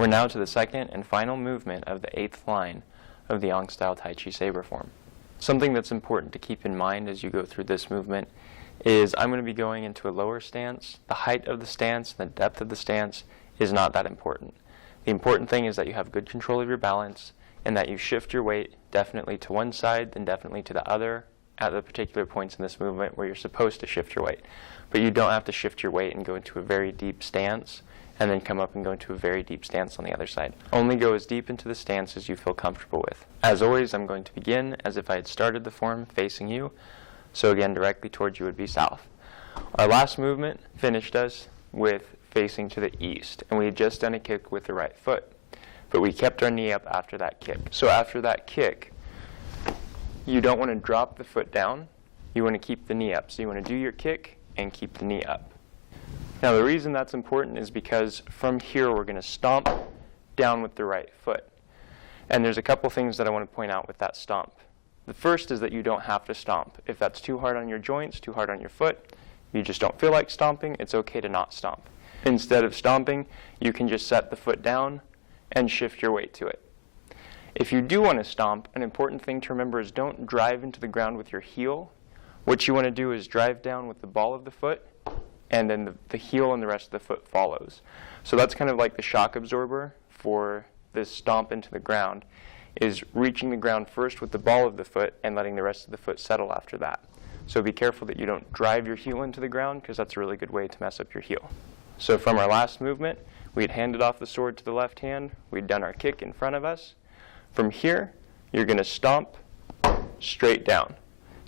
We're now to the second and final movement of the 8th line of the Yang-style Tai Chi Saber Form. Something that's important to keep in mind as you go through this movement is I'm going to be going into a lower stance. The height of the stance, the depth of the stance is not that important. The important thing is that you have good control of your balance and that you shift your weight definitely to one side, then definitely to the other at the particular points in this movement where you're supposed to shift your weight. But you don't have to shift your weight and go into a very deep stance and then come up and go into a very deep stance on the other side. Only go as deep into the stance as you feel comfortable with. As always, I'm going to begin as if I had started the form facing you. So again, directly towards you would be south. Our last movement finished us with facing to the east, and we had just done a kick with the right foot. But we kept our knee up after that kick. So after that kick, you don't want to drop the foot down. You want to keep the knee up. So you want to do your kick and keep the knee up. Now the reason that's important is because from here we're going to stomp down with the right foot. And there's a couple things that I want to point out with that stomp. The first is that you don't have to stomp. If that's too hard on your joints, too hard on your foot, you just don't feel like stomping, it's okay to not stomp. Instead of stomping, you can just set the foot down and shift your weight to it. If you do want to stomp, an important thing to remember is don't drive into the ground with your heel. What you want to do is drive down with the ball of the foot, and then the heel and the rest of the foot follows. So that's kind of like the shock absorber for this stomp into the ground, is reaching the ground first with the ball of the foot and letting the rest of the foot settle after that. So be careful that you don't drive your heel into the ground, because that's a really good way to mess up your heel. So from our last movement, we'd handed off the sword to the left hand, we'd done our kick in front of us. From here, you're going to stomp straight down.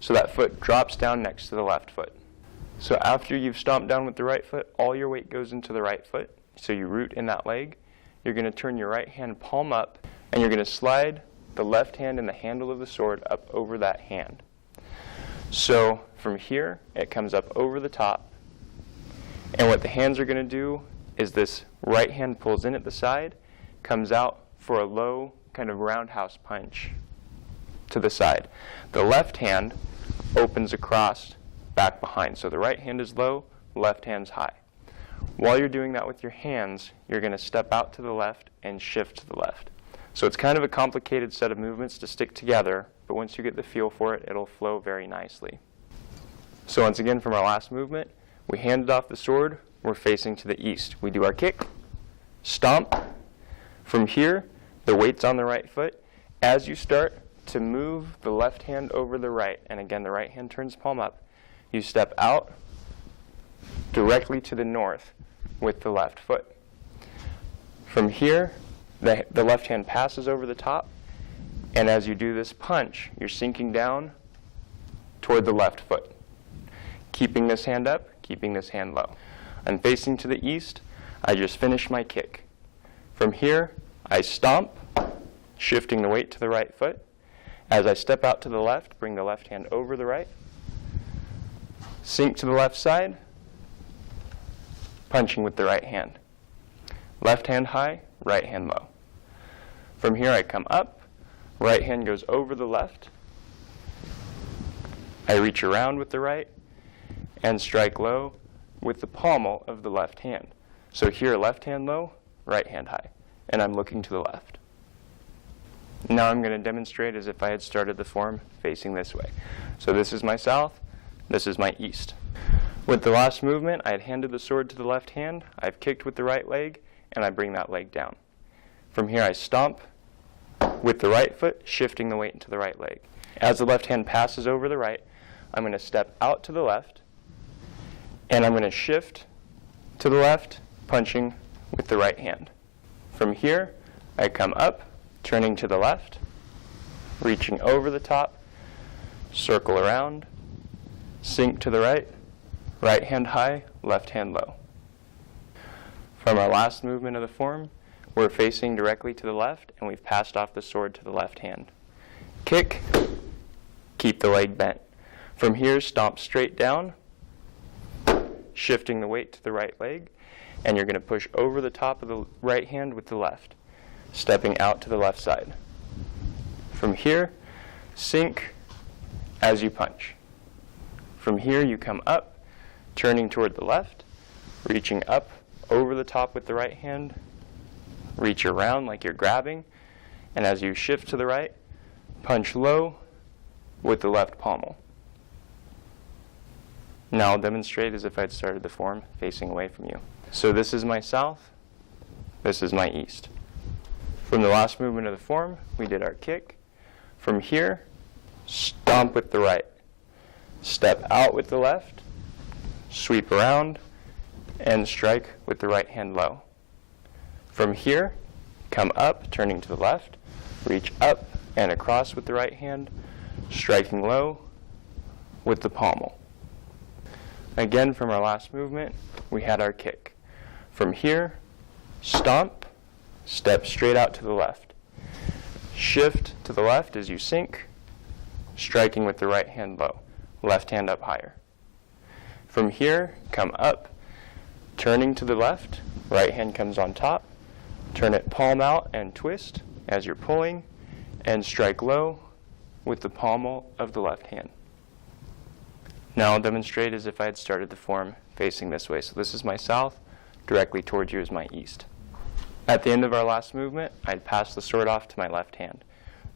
So that foot drops down next to the left foot. So after you've stomped down with the right foot, all your weight goes into the right foot. So you root in that leg. You're going to turn your right hand palm up, and you're going to slide the left hand and the handle of the sword up over that hand. So from here, it comes up over the top. And what the hands are going to do is this right hand pulls in at the side, comes out for a low kind of roundhouse punch to the side. The left hand opens across back behind. So the right hand is low, left hand's high. While you're doing that with your hands, you're going to step out to the left and shift to the left. So it's kind of a complicated set of movements to stick together, but once you get the feel for it, it'll flow very nicely. So once again, from our last movement, we handed off the sword, we're facing to the east. We do our kick, stomp. From here, the weight's on the right foot. As you start to move the left hand over the right, and again, the right hand turns palm up, you step out directly to the north with the left foot. From here, the left hand passes over the top, and as you do this punch, you're sinking down toward the left foot. Keeping this hand up, keeping this hand low. I'm facing to the east, I just finished my kick. From here, I stomp, shifting the weight to the right foot. As I step out to the left, bring the left hand over the right, sink to the left side, punching with the right hand. Left hand high, right hand low. From here I come up, right hand goes over the left. I reach around with the right and strike low with the pommel of the left hand. So here, left hand low, right hand high, and I'm looking to the left. Now I'm going to demonstrate as if I had started the form facing this way. So this is my south, this is my east. With the last movement, I had handed the sword to the left hand, I've kicked with the right leg, and I bring that leg down. From here I stomp with the right foot, shifting the weight into the right leg. As the left hand passes over the right, I'm going to step out to the left, and I'm going to shift to the left, punching with the right hand. From here, I come up, turning to the left, reaching over the top, circle around, sink to the right, right hand high, left hand low. From our last movement of the form, we're facing directly to the left, and we've passed off the sword to the left hand. Kick, keep the leg bent. From here, stomp straight down, shifting the weight to the right leg, and you're going to push over the top of the right hand with the left, stepping out to the left side. From here, sink as you punch. From here, you come up, turning toward the left, reaching up over the top with the right hand, reach around like you're grabbing, and as you shift to the right, punch low with the left pommel. Now I'll demonstrate as if I'd started the form facing away from you. So this is my south, this is my east. From the last movement of the form, we did our kick. From here, stomp with the right. Step out with the left, sweep around, and strike with the right hand low. From here, come up, turning to the left, reach up and across with the right hand, striking low with the pommel. Again, from our last movement, we had our kick. From here, stomp, step straight out to the left. Shift to the left as you sink, striking with the right hand low, left hand up higher. From here, come up, turning to the left, right hand comes on top, turn it palm out and twist as you're pulling, and strike low with the pommel of the left hand. Now I'll demonstrate as if I had started the form facing this way. So this is my south, directly towards you is my east. At the end of our last movement, I'd pass the sword off to my left hand.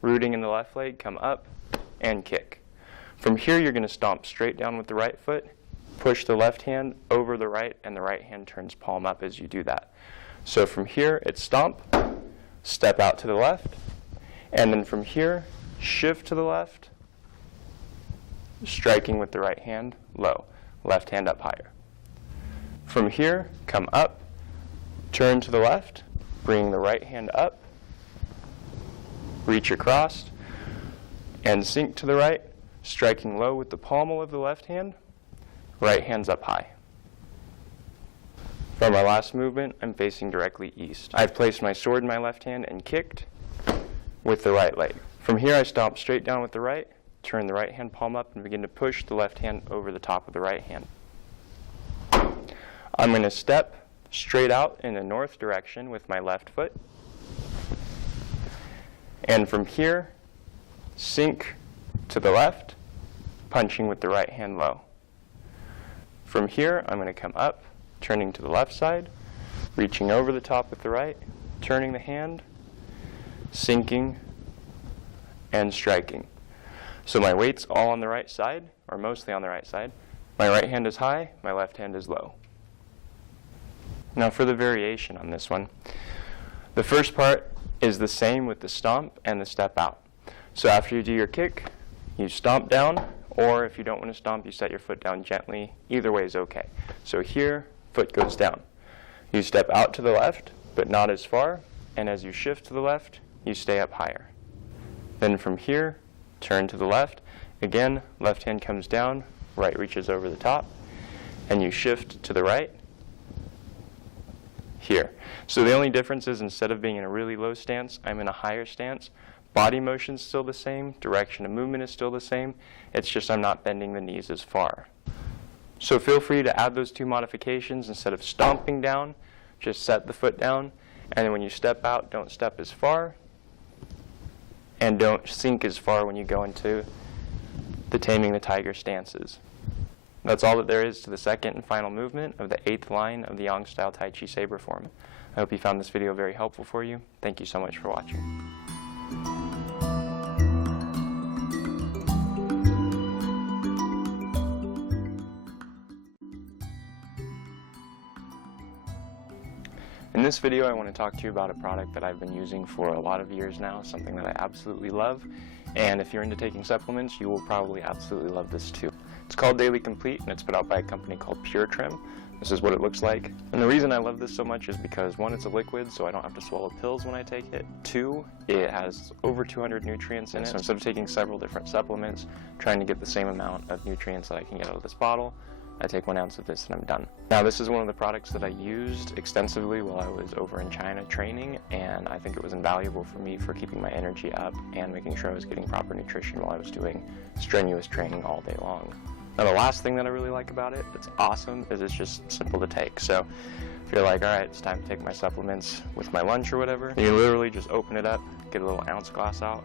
Rooting in the left leg, come up and kick. From here, you're going to stomp straight down with the right foot, push the left hand over the right, and the right hand turns palm up as you do that. So from here, it's stomp, step out to the left, and then from here, shift to the left, striking with the right hand low, left hand up higher. From here, come up, turn to the left, bring the right hand up, reach across, and sink to the right, striking low with the pommel of the left hand, right hand's up high. From our last movement, I'm facing directly east. I've placed my sword in my left hand and kicked with the right leg. From here, I stomp straight down with the right, turn the right hand palm up, and begin to push the left hand over the top of the right hand. I'm going to step straight out in the north direction with my left foot. And from here, sink to the left, punching with the right hand low. From here, I'm going to come up, turning to the left side, reaching over the top with the right, turning the hand, sinking, and striking. So my weight's all on the right side, or mostly on the right side. My right hand is high, my left hand is low. Now for the variation on this one, the first part is the same with the stomp and the step out. So after you do your kick, you stomp down, or if you don't want to stomp, you set your foot down gently. Either way is okay. So here, foot goes down. You step out to the left, but not as far, and as you shift to the left, you stay up higher. Then from here, turn to the left. Again, left hand comes down, right reaches over the top, and you shift to the right, here. So the only difference is instead of being in a really low stance, I'm in a higher stance. Body motion's still the same, direction of movement is still the same, it's just I'm not bending the knees as far. So feel free to add those two modifications. Instead of stomping down, just set the foot down, and then when you step out, don't step as far, and don't sink as far when you go into the Taming the Tiger stances. That's all that there is to the second and final movement of the 8th line of the Yang Style Tai Chi Saber Form. I hope you found this video very helpful for you. Thank you so much for watching. In this video, I want to talk to you about a product that I've been using for a lot of years now, something that I absolutely love, and if you're into taking supplements, you will probably absolutely love this too. It's called Daily Complete, and it's put out by a company called Pure Trim. This is what it looks like. And the reason I love this so much is because, one, it's a liquid, so I don't have to swallow pills when I take it. 2, it has over 200 nutrients in it, so instead of taking several different supplements, trying to get the same amount of nutrients that I can get out of this bottle, I take 1 ounce of this and I'm done. Now, this is one of the products that I used extensively while I was over in China training, and I think it was invaluable for me for keeping my energy up and making sure I was getting proper nutrition while I was doing strenuous training all day long. Now, the last thing that I really like about it, that's awesome, is it's just simple to take. So if you're like, all right, it's time to take my supplements with my lunch or whatever, you literally just open it up, get a little ounce glass out,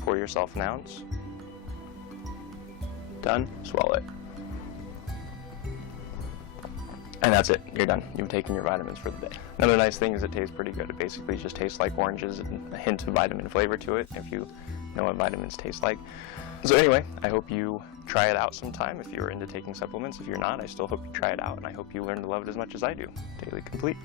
pour yourself an ounce, done, swallow it. And that's it. You're done. You've taken your vitamins for the day. Another nice thing is it tastes pretty good. It basically just tastes like oranges and a hint of vitamin flavor to it, if you know what vitamins taste like. So anyway, I hope you try it out sometime if you're into taking supplements. If you're not, I still hope you try it out, and I hope you learn to love it as much as I do. Daily Complete.